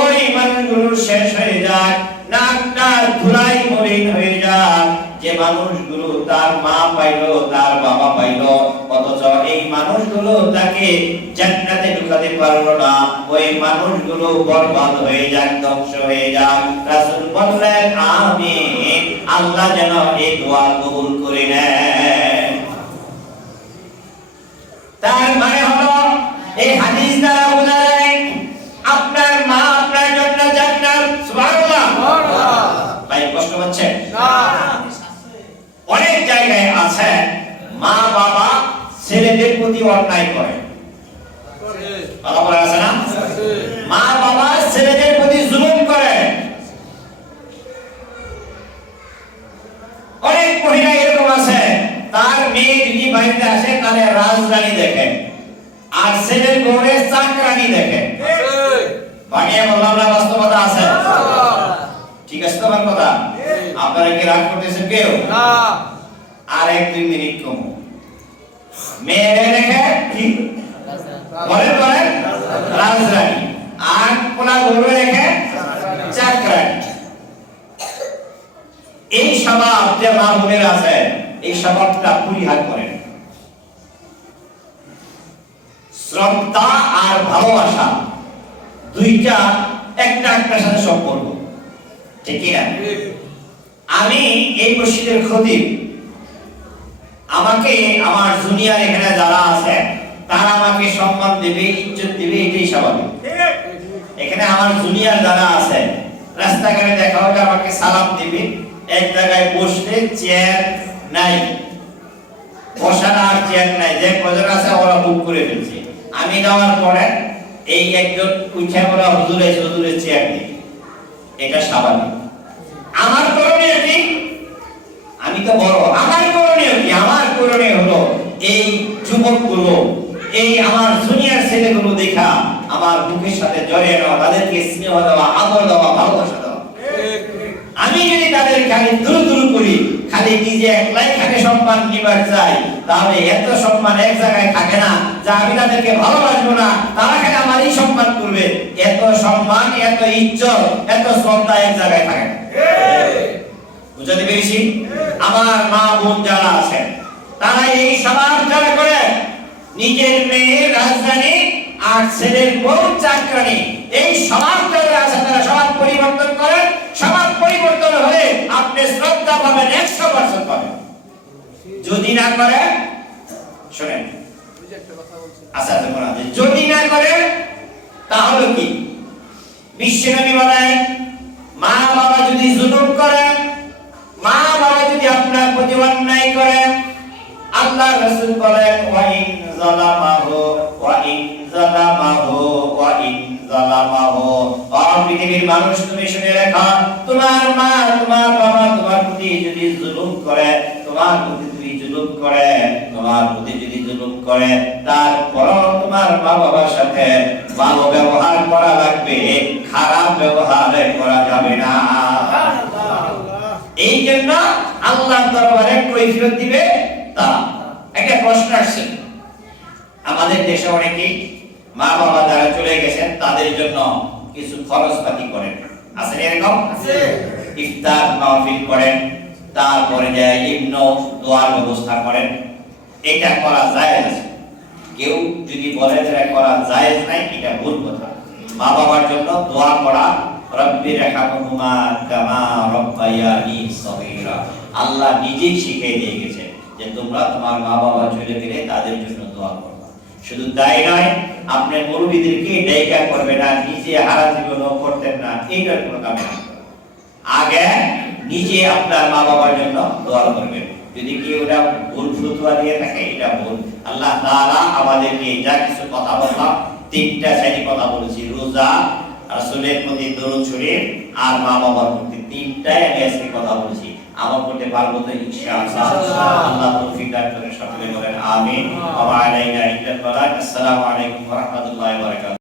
ওই মানুষগুলো শেষ হয়ে যায়, নাকটা ধুলাই মলিন হয়ে যায়, যে মানুষগুলো তার মা পাইলো, তার বাবা পাইলো, অথচ এই মানুষগুলো তাকে জান্নাতে ঢুকাতে পারলো না, ওই মানুষগুলো বরবাদ হয়ে যাক, ধ্বংস হয়ে যাক। রাসূল বললেন আমিন, আল্লাহ যেন এই দোয়া কবুল করে নেন। তার মানে হলো এই হাদিস দ্বারা বোঝা যায় আপনার মা আপনার জন্য জান্নাত। সুবহানাল্লাহ। ভাই কষ্ট হচ্ছে না? অনেক জায়গায় আছে মা বাবা ছেলেদের প্রতি অন্যায় করে, কথা বলা আছে না? মা বাবা ছেলেদের প্রতি জুলুম করে। অনেক মহিলা এরকম আছে, তার মেয়ে যদি বাড়িতে আসে তাহলে রাজরানী দেখেন, আর ছেলের বউরে চাকরানী দেখেন। বানিয়ে বললাম না, বাস্তবতা আছে। ঠিক আছে তো আমার কথা? আপনারা কি রাগ করতেছেন কেউ? না। আর 1-2 মিনিট কম, মেয়ে দেখে কি বলেন রাজরানী, আর কোলা বউরে দেখে চাকরানী। এই স্বভাব যে মা বোনের আছে, এই স্বভাবটা পরিহার করেন। শ্রদ্ধা আর ভালোবাসা দুইটা একটার সাথে সম্পর্ক, ঠিক কি না? আমি এই মসজিদের খতিব, আমাকে আমার জুনিয়র এখানে যারা আছে তারা আমাকে সম্মান দেবে, ইজ্জত দেবে, এটাই স্বাভাবিক। এখানে আমার জুনিয়র যারা আছে রাস্তাঘাটে দেখা হলে আমাকে সালাম দিবে, এক জায়গায় বসলে চেয়ার নাই, বসার আর চেয়ার নাই, যে কজন আছে ওরা বুক করে ফেলছে। আমি যাওয়ার পরে এই একজন উঠে ওরা হুজুরের চেয়ার নেই, এটা স্বাভাবিক। আমার করণীয় কি? আমি তো বড়, আমার করণীয় কি? আমার করণীয় হলো এই যুবকগুলো, এই আমার জুনিয়র ছেলেগুলো দেখা আমার বুকের সাথে জড়িয়ে নেওয়া, তাদেরকে স্নেহ দেওয়া, আদর দেওয়া, ভালোবাসা দেওয়া। আমি যদি তাদের খালি দুরু করি, খালি নিজে একলাই খাকে সম্মান নিবার চাই, তাহলে এত সম্মান এক জায়গায় থাকে না। যা আমি তাদেরকে ভালোবাসবো না, তারা খালি আমারই সম্মান করবে, এত সম্মান, এত ইজ্জত, এত শ্রদ্ধা এক জায়গায় থাকে না। বুঝতে পেরেছি? আমার মা বোন যারা আছেন তারা এই স্বভাব যারা করে, নিজের মেয়ে রাজধানী আর ছেলের বউ চাকরানি, এই স্বভাব যারা আছে তারা স্বভাব পরিবর্তন করেন। স্বভাব পরিবর্তন হলে আপনি শ্রদ্ধা পাবেন, 100% পাবেন। যদি না করে, শুনেন, আচ্ছা যদি না করে তাহলে কি বিশ্বনবী বলেন মা বাবা যদি জুলুম করে, মা বাবা যদি আপনার প্রতি অন্যায় করে, আল্লাহ রাসূল বলেন ওয়া ইন যালামাহু ওয়া ইন যালামাহু ওয়া ইন যালামাহু, ও পৃথিবীর মানুষ তুমি শুনে রাখো, তোমার মা তোমার বাবা তোমার প্রতি যদি জুলুম করে, তোমার প্রতি যদি জুলুম করে, তোমার প্রতি যদি জুলুম করে, তারপরও তোমার মা বাবার সাথে ভালো ব্যবহার করা লাগবে, খারাপ ব্যবহার করা যাবে না। এই জন্য আল্লাহর দরবারে কৈফিয়ত দিবে তারা। একটা প্রশ্ন আসছে, আমাদের দেশে অনেকেই মা বাবা যারা চলে গেছেন তাদের জন্য কিছু খরচপাতি করেন, আছে এরকম? আছে। ইফতার মাহফিল করেন, তারপরে যে ইবন দোয়ার ব্যবস্থা করেন, এটা করা জায়েজ আছে। কেউ যদি বলে যে করা জায়েজ নাই, এটা ভুল কথা। মা বাবার জন্য দোয়া করা, রব্বির রহমহুমা কামা রব্বায়ানি সগীরা, আল্লাহ নিজেই শিখিয়ে দিয়ে গেছেন যে তোমরা তোমার মা বাবা চলে গেলে তাদের জন্য দোয়া করবা। শুধু তাই নয়, আপনি মুরব্বিদেরকে ডাইকা করবে না, নিজে হারা জীবনও করতেন না, এইটার কোনো কাম না। আগে নিজে আপনার মা বাবার জন্য দোয়া করবেন। যদি কেউ এটা ভুল ফতোয়া দিয়ে থাকে, এটা ভুল। আল্লাহ তাআলা আমাদেরকে যা কিছু কথা বললাম, তিনটা শ্রেণী কথা বলেছি, রোজা, রাসূলের প্রতি দরুদ শরীফ আর মা বাবার প্রতি, তিনটাই আমি আজকে কথা বলেছি। আমল করতে পারবো তো ইনশাআল্লাহ। আল্লাহ তৌফিক দান করেন, সকলে বলেন আমিন। ওয়া আলাইনা ইল্লাল বালাগ। আসসালামু আলাইকুম ওয়া রাহমাতুল্লাহি ওয়া বারাকাতুহু।